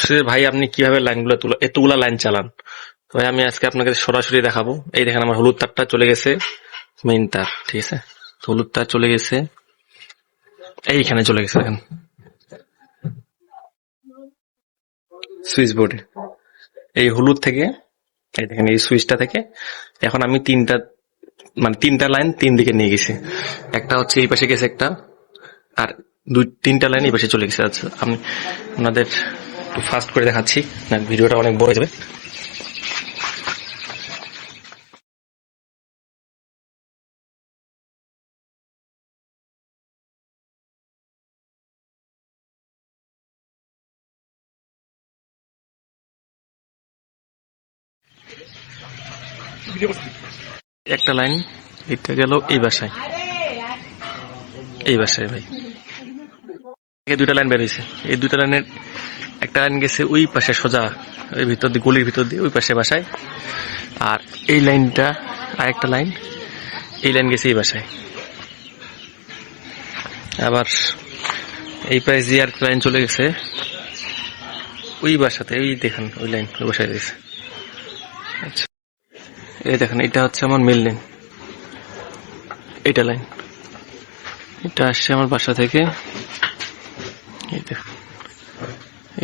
বলছে ভাই আপনি কিভাবে লাইনগুলো এতগুলা লাইন চালান। তো ভাই আমি আজকে আপনাকে সরাসরি দেখাবো। এই দেখেন আমার হলুদ তারটা চলে গেছে মেইন তার, ঠিক আছে। হলুদ তার চলে গেছে এইখানে, চলে গেছে দেখেন সুইচ বোর্ডে। এই হলুদ থেকে এই দেখেন এই সুইচটা থেকে এখন আমি তিনটা লাইন তিন দিকে নিয়ে গেছি। একটা হচ্ছে এই পাশে গেছে একটা, আর তিনটা লাইন এই পাশে চলে গেছে। আচ্ছা আমি আপনাদের একটু ফাস্ট করে দেখাচ্ছি, না ভিডিওটা অনেক বড় হয়ে যাবে। একটা লাইন এটা গেল এই বাসায়, ভাই দুইটা লাইন বের হয়েছে। এই দুইটা লাইনের একটা লাইন গেছে ওই পাশে সোজা, ওই ভিতর দিয়ে গলির ভিতর দিয়ে ওই পাশে বাসায়। আর এই লাইনটা আরেকটা লাইন, এই লাইন গেছে এই বাসায়। আবার এই পাশে যে আর লাইন চলে গেছে ওই বাসাতে, ওই দেখেন ওই লাইন ওই বাসায় গেছে। আচ্ছা এই দেখেন এটা হচ্ছে আমার মেল লাইন, এইটা লাইন, এটা আসছে আমার বাসা থেকে। এই দেখুন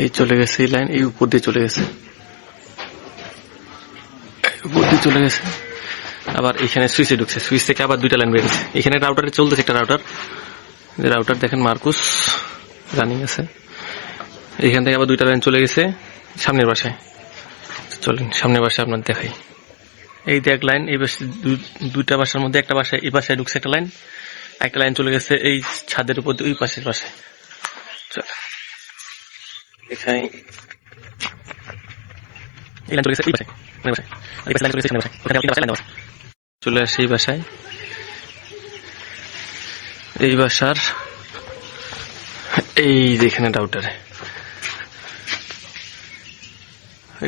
এই চলে গেছে এই লাইন, এই উপর দিয়ে চলে গেছে, উপর দিয়ে চলে গেছে। আবার এখানে সুইচে ঢুকছে, সুইচ থেকে আবার দুইটা লাইন বেরিয়েছে। এখানে রাউটারে চলতেছে একটা রাউটার দেখেন মার্কুস রানিং আছে। এখান থেকে আবার দুইটা লাইন চলে গেছে সামনের বাসায়। চলেন সামনের বাসায় আপনার দেখাই। এই দেখ লাইন, এই পাশে দুইটা বাসার মধ্যে একটা বাসায়, এই বাসায় ঢুকছে একটা লাইন, একটা লাইন চলে গেছে এই ছাদের উপর ওই পাশের বাসায়। এখানে এই লাইন চলে গেছে এই বাসায়, এই পাশে লাইন চলে গেছে সামনের বাসায়, ওখানে তিনটা বাসায় লাইন দেওয়া আছে। চলে আসে এই বাসায়, এই বাসার এই যেখানে রাউটারে,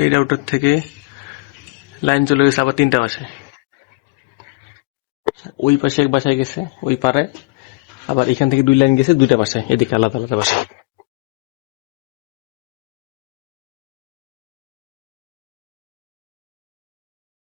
এই রাউটার থেকে লাইন চলে গেছে আবার তিনটা বাসায়। ওই পাশে এক বাসায় গেছে ওই পাড়ায়, আবার এখান থেকে দুই লাইন গেছে দুইটা বাসায়, এদিকে আলাদা আলাদা বাসায়।